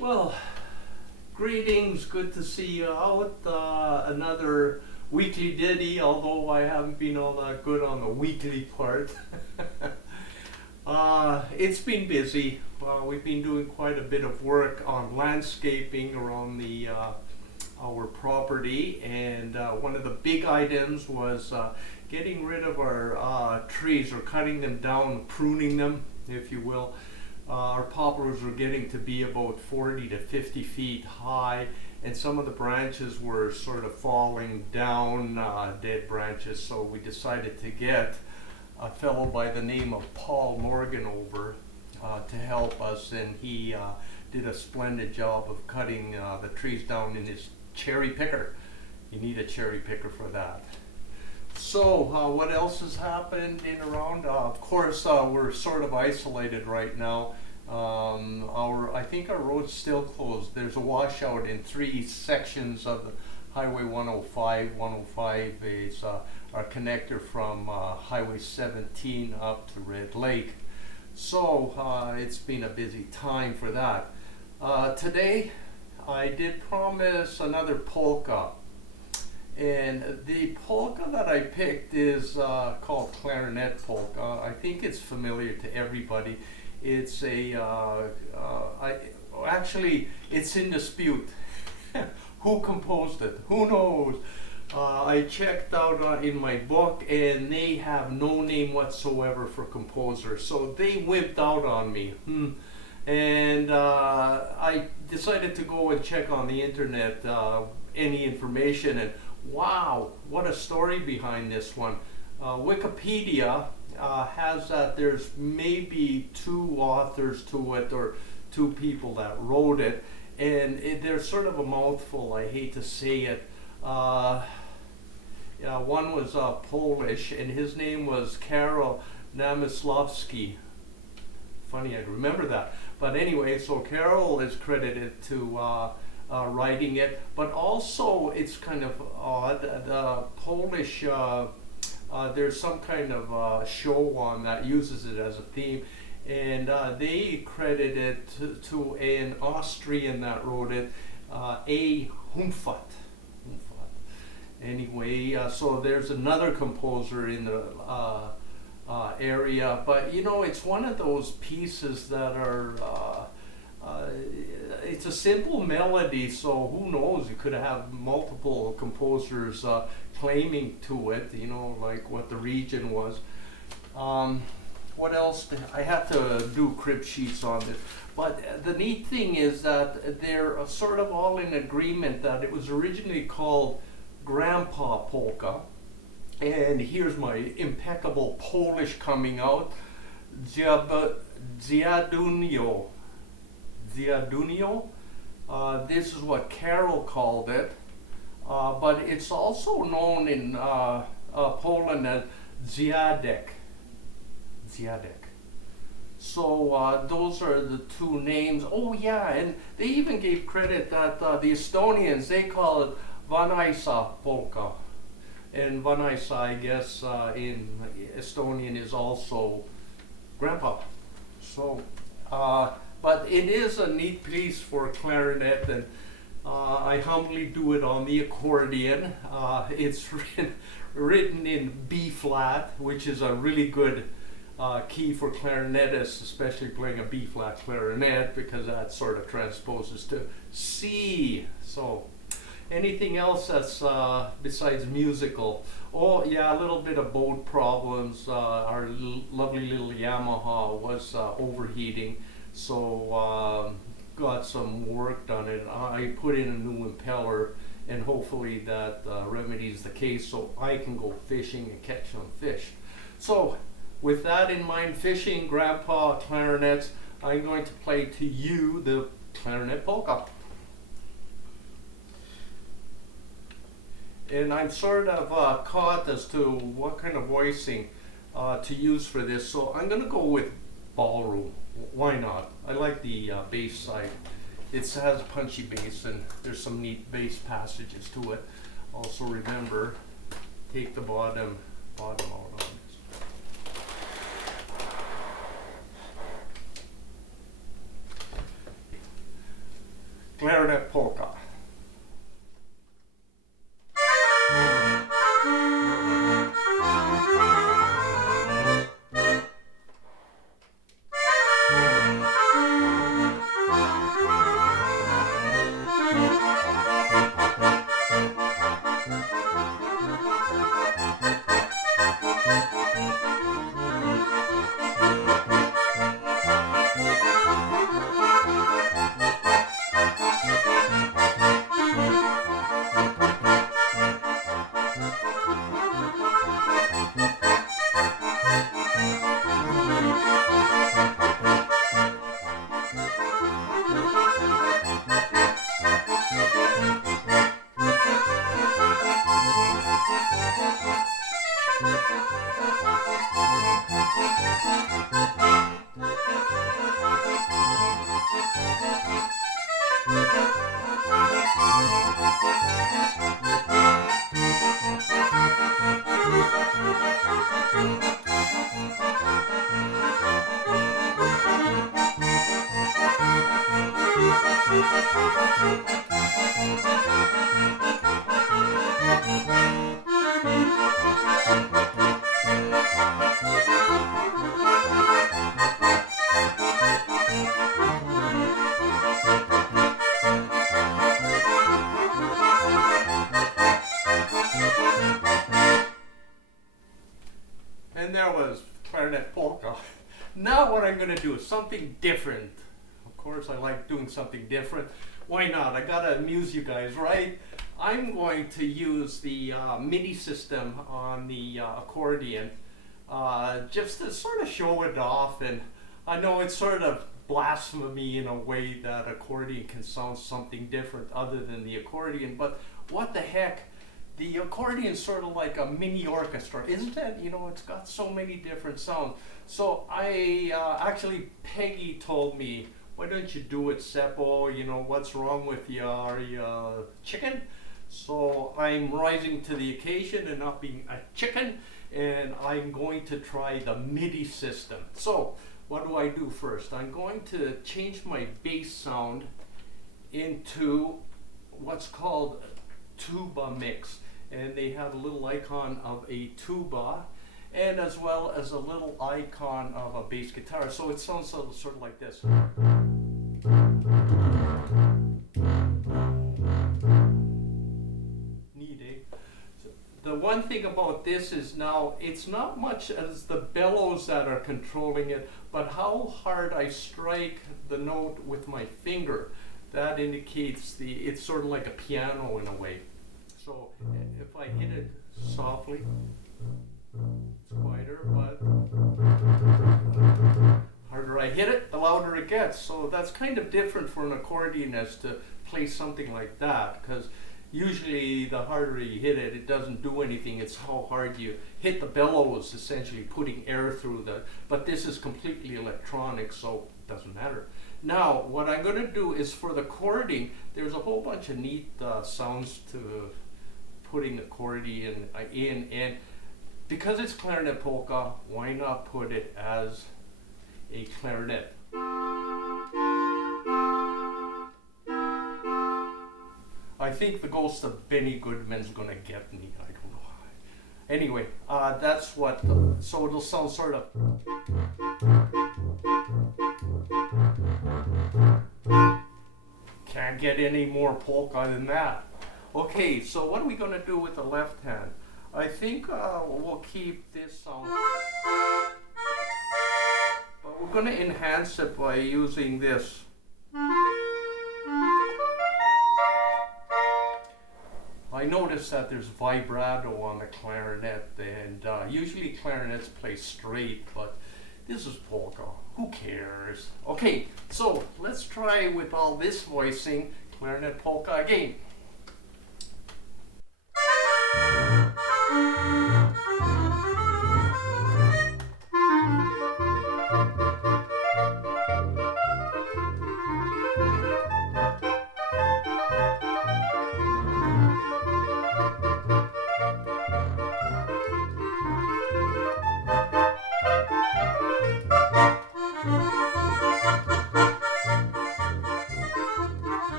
Well, greetings, good to see you out. Another weekly ditty, although I haven't been all that good on the weekly part. It's been busy. We've been doing quite a bit of work on landscaping around our property, and one of the big items was getting rid of our trees, or cutting them down, pruning them, if you will. Our poplars were getting to be about 40 to 50 feet high, and some of the branches were sort of falling down, dead branches, so we decided to get a fellow by the name of Paul Morgan over to help us, and he did a splendid job of cutting the trees down in his cherry picker. You need a cherry picker for that. So what else has happened in around? Of course, we're sort of isolated right now. I think our road's still closed. There's a washout in 3 sections of the Highway 105. 105 is our connector from Highway 17 up to Red Lake. So it's been a busy time for that. Today I did promise another polka. And the polka that I picked is called Clarinet polka. I think it's familiar to everybody. It's actually, it's in dispute. Who composed it? Who knows? I checked out in my book, and they have no name whatsoever for composer. So they wimped out on me. And I decided to go and check on the internet any information, and wow, what a story behind this one. Wikipedia has that there's maybe 2 authors to it, or 2 people that wrote it, and there's sort of a mouthful. I hate to say it. Yeah, one was Polish, and his name was Karol Namysłowski. Funny, I remember that. But anyway, so Karol is credited to writing it, but also it's kind of odd. The Polish, there's some kind of show on that uses it as a theme, and they credit it to an Austrian that wrote it, A. Humfat. Anyway, so there's another composer in the area, but you know, it's one of those pieces that are it's a simple melody, so who knows, you could have multiple composers claiming to it, you know, like what the region was. What else? I have to do crib sheets on this, but the neat thing is that they're sort of all in agreement that it was originally called Grandpa Polka. And here's my impeccable Polish coming out. Dziadunio. This is what Karol called it. But it's also known in Poland as Dziadek. So those are the 2 names. Oh yeah, and they even gave credit that the Estonians, they call it Vanaisa Polka. And Vanaisa, I guess, in Estonian is also grandpa. So, but it is a neat piece for clarinet, and I humbly do it on the accordion. It's written in B flat, which is a really good key for clarinetists, especially playing a B flat clarinet, because that sort of transposes to C. So, anything else that's besides musical? Oh yeah, a little bit of boat problems. Our lovely little Yamaha was overheating, so got some work done, and I put in a new impeller, and hopefully that remedies the case, so I can go fishing and catch some fish. So with that in mind, fishing, grandpa, clarinets, I'm going to play to you the clarinet polka. And I'm sort of caught as to what kind of voicing to use for this, so I'm going to go with ballroom. Why not? I like the bass side. It has a punchy bass, and there's some neat bass passages to it. Also remember, take the bottom out on this. Clarinet Polka. And there was Clarinet Polka. Now what I'm going to do is something different. Of course I like doing something different. Why not? I got to amuse you guys, right? I'm going to use the MIDI system on the accordion just to sort of show it off. And I know it's sort of blasphemy in a way that accordion can sound something different other than the accordion, but what the heck? The accordion is sort of like a mini orchestra, isn't it? You know, it's got so many different sounds. So I actually, Peggy told me, why don't you do it, Seppo? You know, what's wrong with you? Are you a chicken? So I'm rising to the occasion and not being a chicken, and I'm going to try the MIDI system. So what do I do first? I'm going to change my bass sound into what's called tuba mix. And they have a little icon of a tuba and as well as a little icon of a bass guitar. So it sounds sort of like this. Neat, eh? So the one thing about this is now it's not much as the bellows that are controlling it, but how hard I strike the note with my finger. That indicates it's sort of like a piano in a way. So if I hit it softly, it's quieter, but harder I hit it, the louder it gets. So that's kind of different for an accordionist to play something like that, because usually the harder you hit it, it doesn't do anything. It's how hard you hit the bellows, essentially putting air through the, but this is completely electronic, so it doesn't matter. Now, what I'm going to do is for the chording, there's a whole bunch of neat sounds to putting accordion in, and because it's Clarinet Polka, why not put it as a clarinet? I think the ghost of Benny Goodman's gonna get me, I don't know. Anyway, that's what, so it'll sound sort of. Can't get any more polka than that. Okay, so what are we going to do with the left hand? I think we'll keep this sound, but we're going to enhance it by using this. I noticed that there's vibrato on the clarinet, and usually clarinets play straight, but this is polka. Who cares? Okay, so let's try with all this voicing Clarinet Polka again.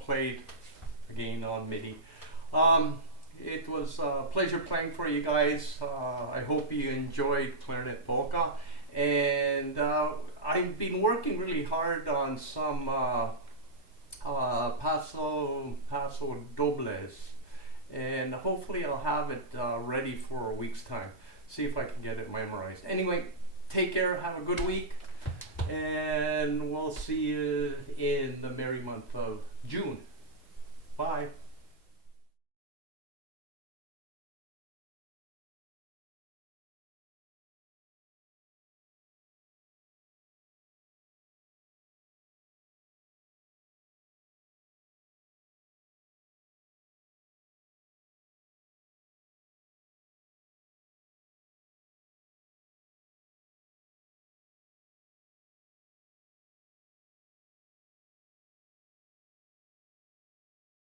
played again on MIDI. It was a pleasure playing for you guys. I hope you enjoyed Clarinet Polka. And I've been working really hard on some paso dobles. And hopefully I'll have it ready for a week's time. See if I can get it memorized. Anyway, take care, have a good week. And we'll see you in the merry month of June. Bye.